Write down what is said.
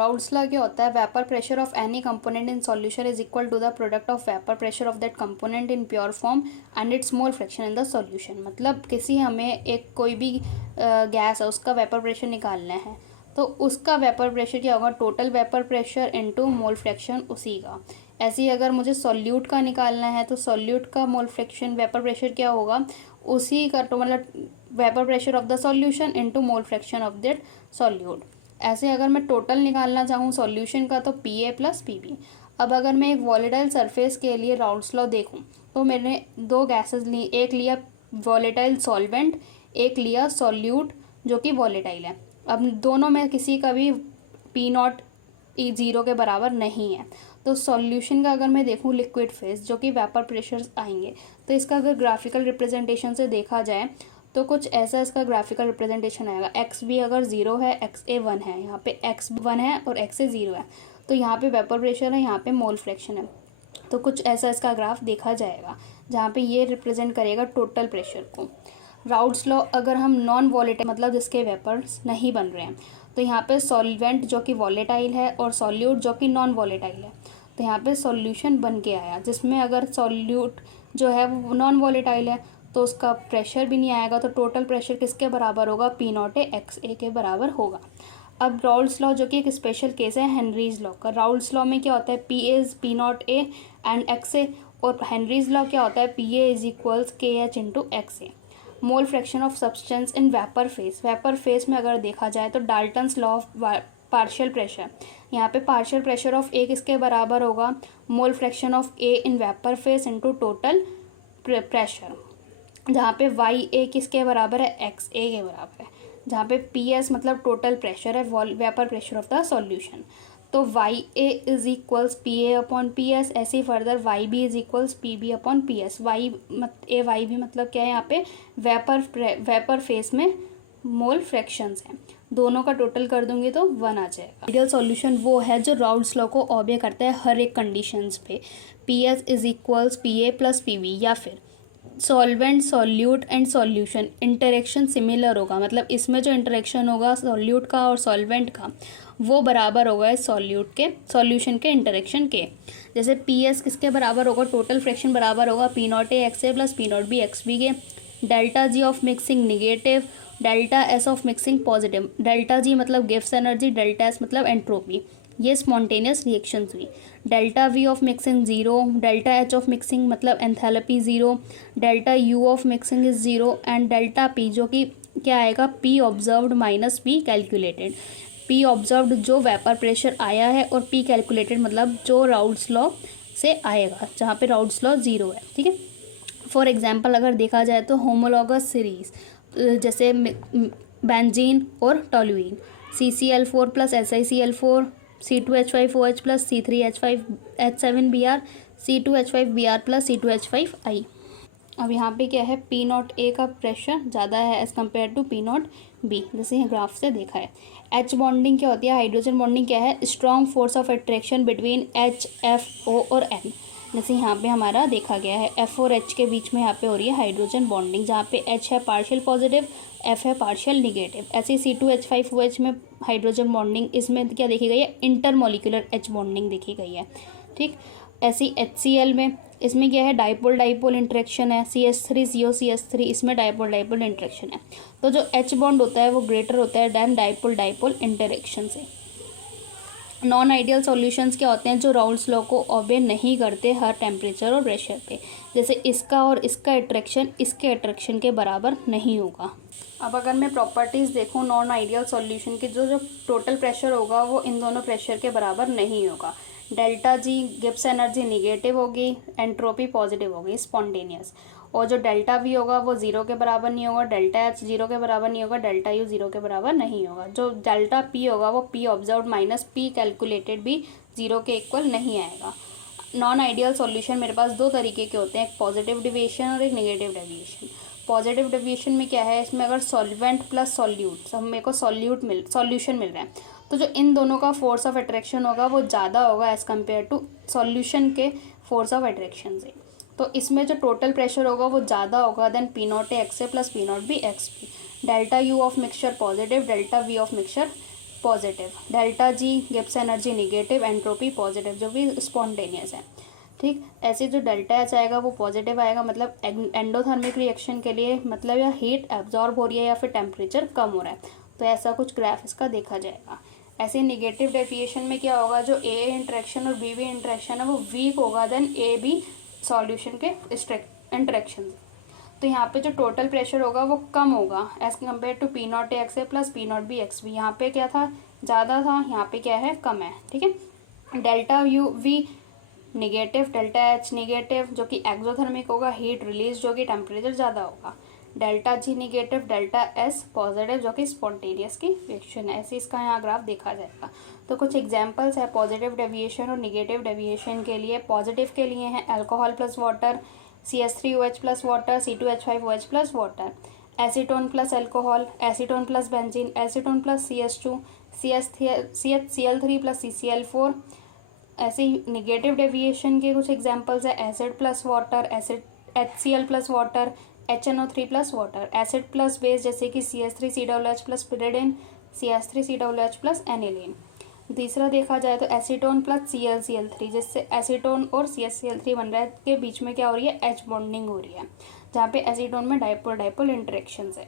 Raoult's law क्या होता है, vapour pressure of any component in solution is equal to the product of vapour pressure of that component in pure form and its mole fraction in the solution. मतलब किसी हमें एक कोई भी gas है उसका वेपर प्रेशर निकालना है तो उसका वेपर प्रेशर क्या होगा, total vapour pressure into mole fraction उसी का। ऐसे ही अगर मुझे सॉल्यूट का निकालना है तो सॉल्यूट का मोल फ्रैक्शन वेपर प्रेशर क्या होगा, उसी का तो मतलब vapour pressure of the solution into mole fraction of that solute. ऐसे अगर मैं टोटल निकालना चाहूँ सॉल्यूशन का तो P A plus P B. अब अगर मैं एक वॉलेटाइल सरफेस के लिए राउल्स लॉ देखूँ तो मैंने दो गैसेस ली, एक लिया वॉलेटाइल सॉल्वेंट, एक लिया सॉल्यूट जो कि वॉलेटाइल है। अब दोनों में किसी का भी पी नॉट ज़ीरो के बराबर नहीं है। तो सॉल्यूशन का अगर मैं देखूँ लिक्विड फेज जो कि वेपर प्रेशर आएंगे, तो इसका अगर ग्राफिकल रिप्रेजेंटेशन से देखा जाए तो कुछ ऐसा इसका ग्राफिकल रिप्रेजेंटेशन आएगा। एक्स भी अगर ज़ीरो है, एक्स ए वन है, यहाँ पे एक्स वन है और एक्स ए ज़ीरो है, तो यहाँ पे वेपर प्रेशर है, यहाँ पे मोल फ्रैक्शन है। तो कुछ ऐसा इसका ग्राफ देखा जाएगा जहाँ पे ये रिप्रेजेंट करेगा टोटल प्रेशर को। राउल्स लॉ अगर हम नॉन वॉलेटाइल मतलब जिसके वेपर्स नहीं बन रहे हैं, तो यहाँ पे सॉल्वेंट जो कि वॉलेटाइल है और सॉल्यूट जो कि नॉन वॉलेटाइल है, तो यहाँ पे सॉल्यूशन बन के आया जिसमें अगर सॉल्यूट जो है वो नॉन वॉलेटाइल है तो उसका प्रेशर भी नहीं आएगा। तो टोटल प्रेशर किसके बराबर होगा, P naught A X A के बराबर होगा। अब राउल्स लॉ जो कि एक स्पेशल केस है हेनरीज लॉ का। राउल्स लॉ में क्या होता है, P is P naught A and X A, और हेनरीज लॉ क्या होता है, P A is equals K H into X A. Mole fraction of substance in vapour phase. Vapour phase में अगर देखा जाए तो Dalton's law of partial pressure, यहाँ पे पार्शियल प्रेशर ऑफ ए किसके बराबर होगा, मोल fraction of A in vapour face into total pressure, जहाँ पे वाई ए किसके बराबर है, एक्स ए के बराबर है, जहाँ पे पी एस मतलब टोटल प्रेशर है, vapour pressure of the solution. तो Y A is equals P A upon P S. ऐसे ही further Y B is equals P B upon P S. Y B मतलब क्या है, यहाँ पे वेपर फेस में मोल फ्रैक्शंस हैं, दोनों का टोटल कर दूंगी तो 1 आ जाएगा। आइडियल सॉल्यूशन वो है जो राउल्स लॉ को ओबे करता है हर एक कंडीशंस पे। P S is equals P A plus P B, या फिर solvent solute and solution interaction similar होगा, मतलब इसमें जो इंटरेक्शन होगा सॉल्यूट का और सॉल्वेंट का वो बराबर होगा सॉल्यूट के सॉल्यूशन के इंटरेक्शन के। जैसे पी एस किसके बराबर होगा, टोटल फ्रैक्शन बराबर होगा P naught A X A plus P naught B X B के। Delta G of mixing negative, delta S of mixing positive. Delta G मतलब गिव्स एनर्जी, डेल्टा एस मतलब एंट्रोपी, ये स्पॉन्टेनियस रिएक्शंस हुई। Delta V of mixing zero, delta H of mixing मतलब enthalpy zero, delta U of mixing is zero and delta P जो कि क्या आएगा, P observed minus P calculated. P observed जो vapour pressure आया है और पी कैलकुलेटेड मतलब जो राउल्स लॉ से आएगा, जहाँ पे राउल्स लॉ ज़ीरो है। ठीक है, फॉर एग्जांपल अगर देखा जाए तो होमोलॉगस सीरीज जैसे बेंजीन और toluene, CCl4 plus SiCl4, C2H5OH plus C3H5H7Br, C2H5Br plus C2H5I। अब यहाँ पे क्या है, पी नॉट ए का प्रेशर ज़्यादा है as compare to P naught B, जैसे यहाँ ग्राफ से देखा है। एच बॉन्डिंग क्या होती है, हाइड्रोजन बॉन्डिंग क्या है, strong force of attraction between H, F, O और N। जैसे यहाँ पे हमारा देखा गया है F और H के बीच में यहाँ पे हो रही है हाइड्रोजन बॉन्डिंग, जहाँ पे H है पार्शियल पॉजिटिव, F है पार्शियल निगेटिव। ऐसे C2H5OH में हाइड्रोजन बॉन्डिंग, इसमें क्या देखी गई है, इंटरमोलिकुलर H बॉन्डिंग देखी गई है। ठीक, ऐसी HCl में इसमें क्या है, डाइपोल डाइपोल इंटरेक्शन है, CH3CO CH3 इसमें डाइपोल डाइपोल इंटरेक्शन है। तो जो H बॉन्ड होता है वो ग्रेटर होता है दैन डाइपोल डाइपोल इंटरेक्शन से। नॉन आइडियल सॉल्यूशंस क्या होते हैं, जो राउल्स लॉ को ओबे नहीं करते हर टेम्परेचर और प्रेशर पे। जैसे इसका और इसका अट्रैक्शन इसके अट्रैक्शन के बराबर नहीं होगा। अब अगर मैं प्रॉपर्टीज़ देखूँ नॉन आइडियल सॉल्यूशन की, जो टोटल प्रेशर होगा वो इन दोनों प्रेशर के बराबर नहीं होगा। Delta G Gibbs energy negative होगी, एंट्रोपी पॉजिटिव होगी स्पॉन्टेनियस, और जो डेल्टा वी होगा वो ज़ीरो के बराबर नहीं होगा, डेल्टा एच ज़ीरो के बराबर नहीं होगा, डेल्टा यू ज़ीरो के बराबर नहीं होगा। जो डेल्टा पी होगा वो P observe minus P calculated भी ज़ीरो के इक्वल नहीं आएगा। नॉन आइडियल सॉल्यूशन मेरे पास दो तरीके के होते हैं, एक पॉजिटिव डेविएशन और एक नेगेटिव डेविएशन। पॉजिटिव डेविएशन में क्या है, इसमें अगर सॉल्वेंट प्लस सॉल्यूट, सब मेरे को सॉल्यूशन मिल रहा है, तो जो इन दोनों का फोर्स ऑफ अट्रैक्शन होगा वो ज़्यादा होगा एज़ कम्पेयर टू सॉल्यूशन के फोर्स ऑफ अट्रैक्शन से। तो इसमें जो टोटल प्रेशर होगा वो ज़्यादा होगा then P naught A X A plus P naught B X P. Delta U of mixture positive, delta V of mixture positive, delta G Gibbs energy negative, entropy positive जो भी spontaneous है। ठीक, ऐसे जो डेल्टा एच आएगा वो positive आएगा, मतलब एंडोथर्मिक रिएक्शन के लिए, मतलब या हीट एब्जॉर्ब हो रही है या फिर टेम्परेचर कम हो रहा है, तो ऐसा कुछ ग्राफ इसका देखा जाएगा। ऐसे निगेटिव डेविएशन में क्या होगा, जो ए इंटरेक्शन और बी इंटरेक्शन है वो वीक होगा देन ए बी सॉल्यूशन के इंटरेक्शन। तो यहाँ पे जो टोटल प्रेशर होगा वो कम होगा as compare to P naught X A plus P naught B X B. यहाँ पे क्या था, ज़्यादा था, यहाँ पे क्या है, कम है। ठीक है, delta U V negative, delta H negative जो कि एक्सोथर्मिक होगा, हीट रिलीज जो कि टेम्परेचर ज़्यादा होगा, delta G negative, delta S positive जो कि स्पॉन्टेनियस की रिएक्शन है। ऐसे इसका यहाँ ग्राफ देखा जाएगा। तो कुछ एग्जांपल्स है पॉजिटिव डेविएशन और निगेटिव डेविएशन के लिए। पॉजिटिव के लिए है alcohol plus water, CH3OH plus water, C2H5OH plus water, acetone plus alcohol, acetone plus benzene, acetone plus CH2, CHCl3 plus CCl4। ऐसे ही निगेटिव डेविएशन के कुछ एग्जांपल्स है acid plus water, acid HCl plus water, HNO3 plus water, acid plus base जैसे कि CH3COOH plus pyridine, CH3COOH plus aniline. तीसरा देखा जाए तो एसीटोन प्लस ClCl3, जिससे एसीटोन और CHCl3 बन रहा है, के बीच में क्या हो रही है, H बॉन्डिंग हो रही है, जहाँ पे एसीटोन में डाइपोल डाइपोल इंटरेक्शंस है।